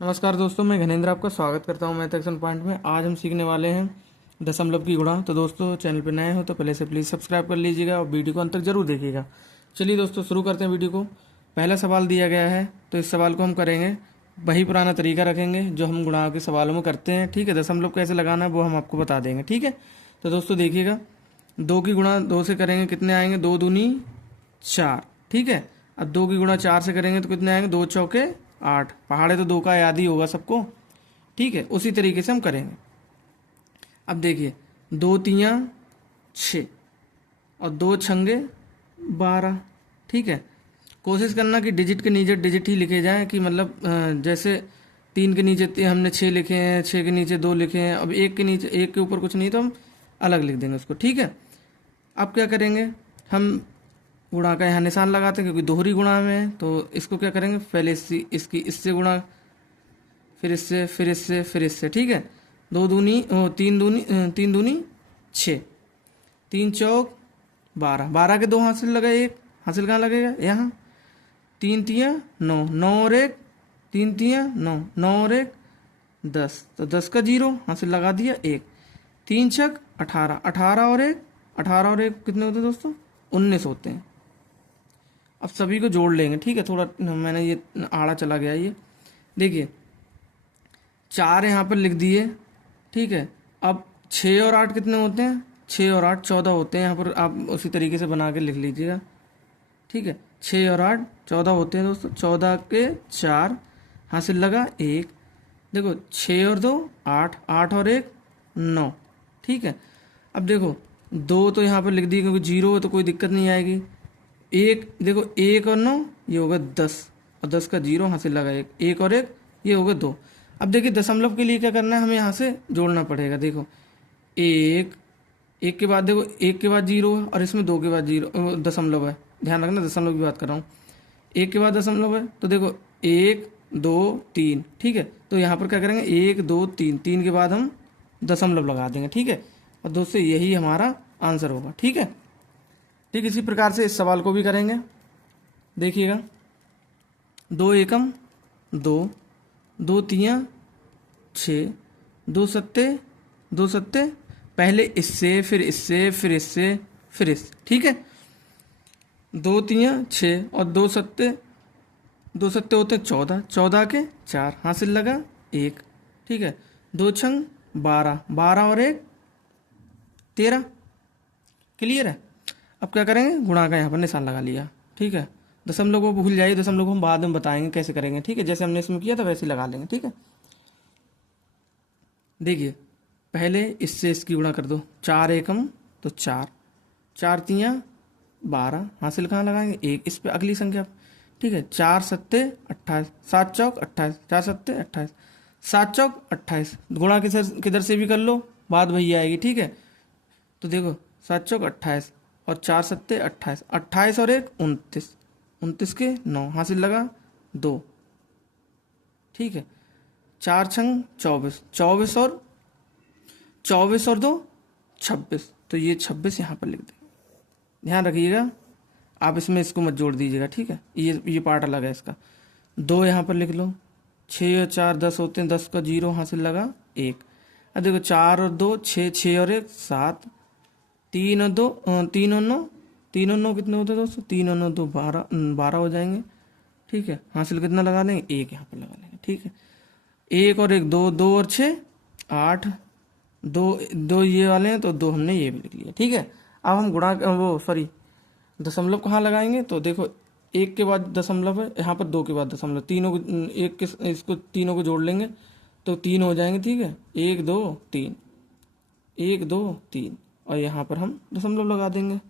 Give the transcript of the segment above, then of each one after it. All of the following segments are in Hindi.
नमस्कार दोस्तों, मैं घनेंद्र आपका स्वागत करता हूं मैथ एक्शन पॉइंट में। आज हम सीखने वाले हैं दशमलव की गुणा। तो दोस्तों, चैनल पर नए हो तो पहले से प्लीज़ सब्सक्राइब कर लीजिएगा और वीडियो को अंत तक जरूर देखिएगा। चलिए दोस्तों, शुरू करते हैं वीडियो को। पहला सवाल दिया गया है, तो इस सवाल को हम करेंगे वही पुराना तरीका रखेंगे जो हम गुणा के सवालों में करते हैं। ठीक है, दशमलव कैसे लगाना है वो हम आपको बता देंगे। ठीक है, तो दोस्तों देखिएगा, 2 की गुणा 2 से करेंगे, कितने आएंगे? 2 दूनी 4। ठीक है, अब 2 की गुणा 4 से करेंगे तो कितने आएंगे? 2 चौके 8। पहाड़े तो 2 का याद ही होगा सबको। ठीक है, उसी तरीके से हम करेंगे। अब देखिए, 2 तियाँ 6 और 2 छंगे 12। ठीक है, कोशिश करना कि डिजिट के नीचे डिजिट ही लिखे जाएं, कि मतलब जैसे 3 के नीचे हमने 6 लिखे हैं, 6 के नीचे 2 लिखे हैं। अब 1 के नीचे, 1 के ऊपर कुछ नहीं तो हम अलग लिख देंगे उसको। ठीक है, अब क्या करेंगे, हम गुणा का यहाँ निशान लगाते हैं क्योंकि दोहरी गुणा में है। तो इसको क्या करेंगे, पहले इसकी इससे गुणा, फिर इससे, फिर इससे, फिर इससे। ठीक है, 3 दूनी 6, 3 चौक 12, 12 के 2 हासिल लगे, 1 हासिल कहाँ लगेगा? यहाँ। 3 तियाँ 9, 9 और 1, 3 तियाँ 9, 9 और 1 10, तो 10 का 0 हासिल लगा दिया 1। 3 छक 18, 18 और 1, 18 और 1 कितने होते हैं दोस्तों? 19 होते हैं। अब सभी को जोड़ लेंगे। ठीक है, थोड़ा मैंने ये आड़ा चला गया। ये देखिए, 4 यहाँ पर लिख दिए। ठीक है, अब 6 और 8 कितने होते हैं? 6 और 8 14 होते हैं। यहाँ पर आप उसी तरीके से बना के लिख लीजिएगा। ठीक है, 6 और 8 14 होते हैं दोस्तों। 14 के 4 हासिल लगा 1। देखो, 6 और 2 8, 8 और 1 9। ठीक है, अब देखो 2 तो यहाँ पर लिख दिए क्योंकि 0 है तो कोई दिक्कत नहीं आएगी। 1 देखो, 1 और 9 ये होगा 10, और 10 का 0 हासिल लगा 1, 1 और 1 ये होगा 2। अब देखिए, दशमलव के लिए क्या करना है, हमें यहाँ से जोड़ना पड़ेगा। देखो, 1 1 के बाद, देखो 1 के बाद 0 है और इसमें 2 के बाद 0 दशमलव है। ध्यान रखना, दशमलव की बात कर रहा हूँ। 1 के बाद दशमलव है तो देखो 1 2 3। ठीक है, तो यहाँ पर क्या करेंगे, 1 2 3, 3 के बाद हम दशमलव लगा देंगे। ठीक है, और दोस्तों यही हमारा आंसर होगा। ठीक है, ठीक इसी प्रकार से इस सवाल को भी करेंगे। देखिएगा, 2 एकम 2, 2 तियाँ 6, 2 सत्ते 2 सत्ते, पहले इससे, फिर इससे, फिर इससे, फिर इससे। ठीक है, 2 तियाँ 6 और 2 सत्ते, 2 सत्ते होते हैं 14, 14 के 4 हासिल लगा 1। ठीक है, 2 छंग 12, 12 और 1 13। क्लियर है? अब क्या करेंगे, गुणा का यहाँ पर निशान लगा लिया। ठीक है, दशमलव को भूल जाइए, दशमलव को हम बाद में बताएंगे कैसे करेंगे। ठीक है, जैसे हमने इसमें किया था वैसे ही लगा लेंगे। ठीक है, देखिए, पहले इससे इसकी गुणा कर दो। 4 एकम तो 4, 4 तियाँ 12 हासिल कहाँ लगाएंगे? 1 इस पे अगली संख्या। ठीक है, 4 सत्ते 28, 7 चौक 28, 4 सत्ते 28, 7 चौक 28। गुणा किधर से भी कर लो, बात वही आएगी। ठीक है, तो देखो 7 चौक 28 और 4 सत्ते 28, 28 और 1 29, 29 के 9 हासिल लगा 2। ठीक है, 4 छंग 24, 24 और 2 26, तो ये 26 यहाँ पर लिख दें। ध्यान रखिएगा, आप इसमें इसको मत जोड़ दीजिएगा। ठीक है, ये पार्ट अलग है इसका। 2 यहाँ पर लिख लो। 6 और 4 10 होते हैं, 10 का 0 हासिल लगा 1। अब देखो, 4 और 2 6, 6 और 1 7, 3 और 2 3 और 9, 3 और 9 कितने होते हैं दोस्तों? 3 और 9 तो 12, 12 हो जाएंगे। ठीक है, हासिल कितना लगा लेंगे? 1 यहाँ पर लगा लेंगे। ठीक है, 1 और 1 2, 2 और 6 8, 2 ये वाले हैं तो 2 हमने ये भी लिख लिया। ठीक है, अब हम गुणा वो सॉरी दशमलव कहाँ लगाएंगे? तो देखो, 1 के बाद दशमलव है, यहाँ पर 2 के बाद दशमलव, तीनों को एक के इसको तीनों को जोड़ लेंगे तो 3 हो जाएंगे। ठीक है, 1 2 3, 1 2 3, और यहाँ पर हम दशमलव लगा देंगे।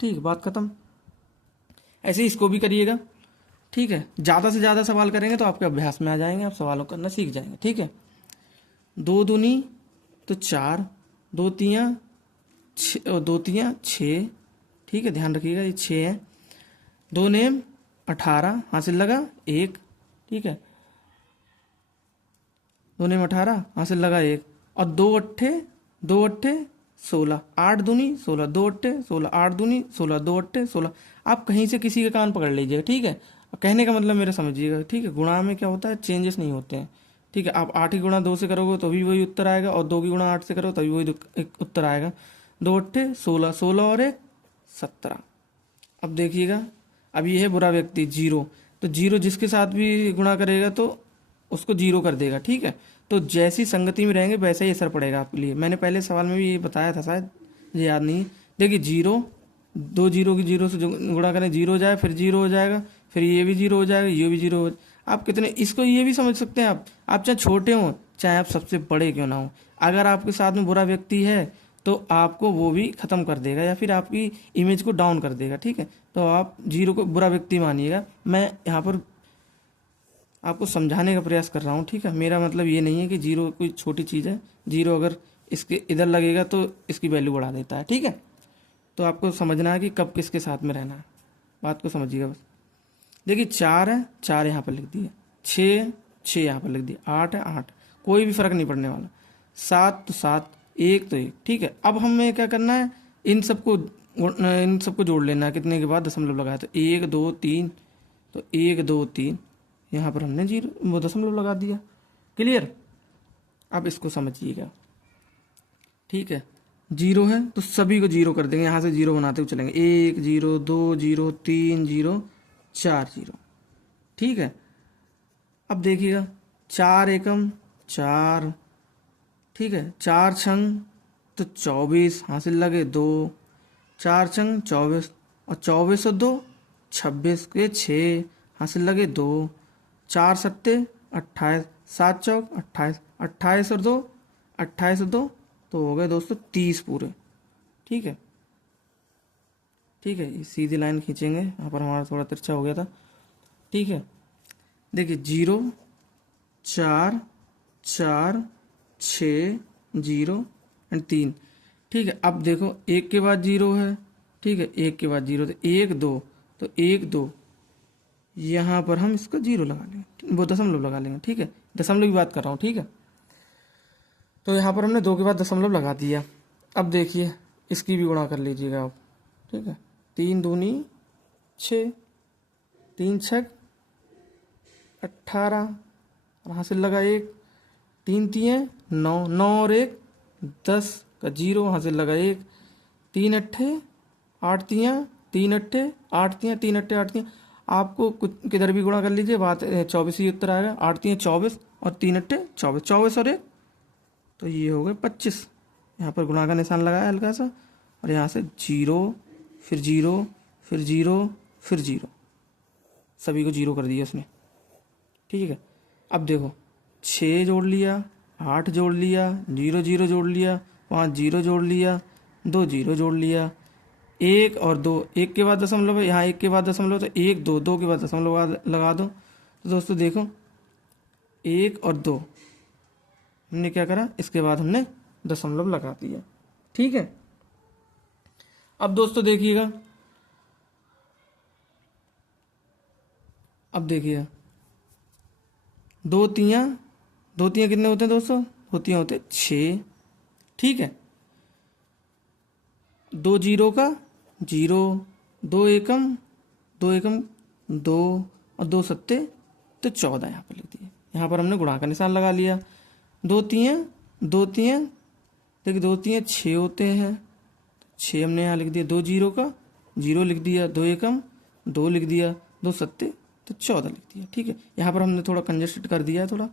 ठीक, बात खत्म। ऐसे ही इसको भी करिएगा। ठीक है, ज़्यादा से ज़्यादा सवाल करेंगे तो आपके अभ्यास में आ जाएंगे, आप सवालों करना सीख जाएंगे। ठीक है, 2 दूनी तो 4, 2 तियाँ 6। ठीक है, ध्यान रखिएगा, ये 6 है। 2 नेम 18 हासिल लगा 1। ठीक है, 2 नेम 18 हासिल लगा 1, और 2 अट्ठे 16, 8 दूनी 16, 2 अट्ठे 16, 8 दूनी 16, 2 अट्ठे 16। आप कहीं से किसी का कान पकड़ लीजिएगा। ठीक है, कहने का मतलब मेरा समझिएगा। ठीक है, गुणा में क्या होता है, चेंजेस नहीं होते हैं। ठीक है। आप 8 की गुणा 2 से करोगे तो भी वही उत्तर आएगा, और 2 की गुणा 8 से करो तभी वही एक उत्तर आएगा। 2 अट्ठे 16, 16 और 1 17। अब देखिएगा, अब ये है बुरा व्यक्ति जीरो, तो जीरो जिसके साथ भी गुणा करेगा तो उसको जीरो कर देगा, ठीक है। तो जैसी संगति में रहेंगे वैसा ही असर पड़ेगा आपके लिए। मैंने पहले सवाल में भी ये बताया था, शायद मुझे याद नहीं। देखिए जीरो, 2 जीरो की जीरो से गुणा करें जीरो हो जाए, फिर जीरो हो जाएगा, फिर ये भी जीरो हो जाएगा, ये भी जीरो हो। आप कितने, इसको ये भी समझ सकते हैं आप चाहे छोटे हों चाहे आप सबसे बड़े क्यों ना हो, अगर आपके साथ में बुरा व्यक्ति है तो आपको वो भी ख़त्म कर देगा या फिर आपकी इमेज को डाउन कर देगा, ठीक है। तो आप जीरो को बुरा व्यक्ति मानिएगा। मैं यहाँ पर आपको समझाने का प्रयास कर रहा हूँ, ठीक है। मेरा मतलब ये नहीं है कि जीरो कोई छोटी चीज़ है, जीरो अगर इसके इधर लगेगा तो इसकी वैल्यू बढ़ा देता है, ठीक है। तो आपको समझना है कि कब किसके साथ में रहना है, बात को समझिएगा बस। देखिए 4 है, 4 यहाँ पर लिख दिया, 6 6 यहाँ पर लिख दिया, 8 है 8, कोई भी फर्क नहीं पड़ने वाला। 7 तो 7, 1 तो 1, ठीक है। अब हमें क्या करना है, इन सबको जोड़ लेना है। कितने के बाद दशमलव लगाया, तो 1 2 3, तो 1 2 3 यहाँ पर हमने जीरो वो दशमलव लगा दिया। क्लियर। अब इसको समझिएगा, ठीक है। जीरो है तो सभी को जीरो कर देंगे, यहाँ से जीरो बनाते हुए चलेंगे। 1 0 2 0 3 0 4 0, ठीक है। अब देखिएगा 4 एकम 4, ठीक है। 4 छंग तो 24, हासिल लगे 2, 4 छंग 24, और 24 और 2 26 के 6, हासिल लगे 2, 4 सत्ते 28, 7 चौक 28, 28 और 2 28 और 2 तो हो गए दोस्तों 30 पूरे, ठीक है। ठीक है, ये सीधी लाइन खींचेंगे, यहाँ पर हमारा थोड़ा तिरछा हो गया था, ठीक है। देखिए 0 4 4 6 0 एंड 3, ठीक है। अब देखो 1 के बाद 0 है, ठीक है। 1 के बाद 0 तो 1 2, तो 1 2 यहाँ पर हम इसको 0 लगा लेंगे, वो दशमलव लगा लेंगे, ठीक है। दशमलव की बात कर रहा हूँ, ठीक है। तो यहाँ पर हमने 2 के बाद दशमलव लगा दिया। अब देखिए इसकी भी गुणा कर लीजिएगा आप, ठीक है। 3 दूनी 6, 3 छक 18, और हासिल लगा 1, 3 तिये 9, 9 और 1 10 का 0, हासिल लगा 1, 3 अट्ठे 8 तियाँ, 3 अट्ठे 8 तियाँ, 3 अट्ठे 8 तियाँ। आपको कुछ किधर भी गुणा कर लीजिए, बात 24 ही उत्तर आएगा। 8 तियाँ 24 और 3 अट्ठे 24, 24 और 1 तो ये हो गए 25। यहाँ पर गुणा का निशान लगाया हल्का सा, और यहाँ से 0 फिर 0 फिर 0 फिर 0, सभी को 0 कर दिया उसने, ठीक है। अब देखो 6 जोड़ लिया, 8 जोड़ लिया, 0 0 जोड़ लिया, 5 0 जोड़ लिया, 2 0 जोड़ लिया, 1 और 2, 1 के बाद दशमलव है, यहाँ 1 के बाद दशमलव, तो 1 2 2 के बाद दशमलव लगा दो। तो दोस्तों देखो 1 और 2 हमने क्या करा, इसके बाद हमने दशमलव लगा दिया, ठीक है। अब दोस्तों देखिएगा, अब देखिए 2 तियाँ कितने होते हैं दोस्तों, 2 तियाँ होते 6, ठीक है। 2 0 का 0, 2 एकम 2 और 2 सत्ते तो 14 यहाँ पर लिख दिए। यहाँ पर हमने गुणा का निशान लगा लिया। 2 तियाँ देखिए 2 तियाँ 6 होते हैं, 6 हमने यहाँ लिख दिया। 2 0 का 0 लिख दिया, 2 एकम 2 लिख दिया, 2 सत्ते तो 14 लिख दिया, ठीक है। यहाँ पर हमने थोड़ा कंजस्टेड कर दिया है थोड़ा,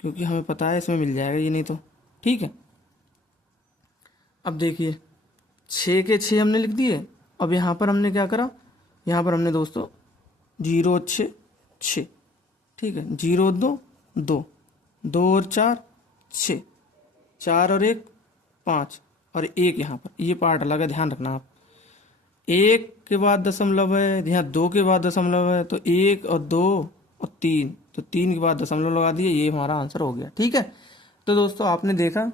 क्योंकि हमें पता है इसमें मिल जाएगा ये नहीं तो, ठीक है। अब देखिए 6 के 6 हमने लिख दिए। अब यहाँ पर हमने क्या करा, यहाँ पर हमने दोस्तों 0 6 6, ठीक है। 0 2 2, 2 और 4 6, 4 और 1 5, और 1 यहाँ पर ये पार्ट अलग है, ध्यान रखना आप। 1 के बाद दशमलव है, यहाँ 2 के बाद दशमलव है, तो 1 और 2 और 3, तो 3 के बाद दशमलव लगा दिए, ये हमारा आंसर हो गया, ठीक है। तो दोस्तों आपने देखा,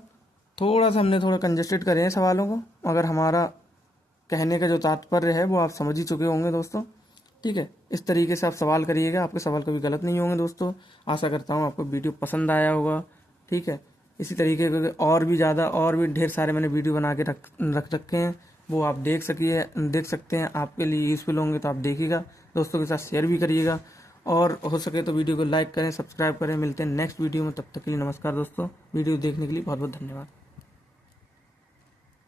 थोड़ा सा हमने थोड़ा कंजस्टेड करे हैं सवालों को, मगर हमारा कहने का जो तात्पर्य है वो आप समझ ही चुके होंगे दोस्तों, ठीक है। इस तरीके से आप सवाल करिएगा, आपके सवाल कभी गलत नहीं होंगे दोस्तों। आशा करता हूँ आपको वीडियो पसंद आया होगा, ठीक है। इसी तरीके के और भी ढेर सारे मैंने वीडियो बना के रख रखे हैं, वो आप देख सकते हैं, आपके लिए यूज़फुल होंगे तो आप देखिएगा, दोस्तों के साथ शेयर भी करिएगा। और हो सके तो वीडियो को लाइक करें, सब्सक्राइब करें। मिलते हैं नेक्स्ट वीडियो में, तब तक के लिए नमस्कार दोस्तों। वीडियो देखने के लिए बहुत बहुत धन्यवाद।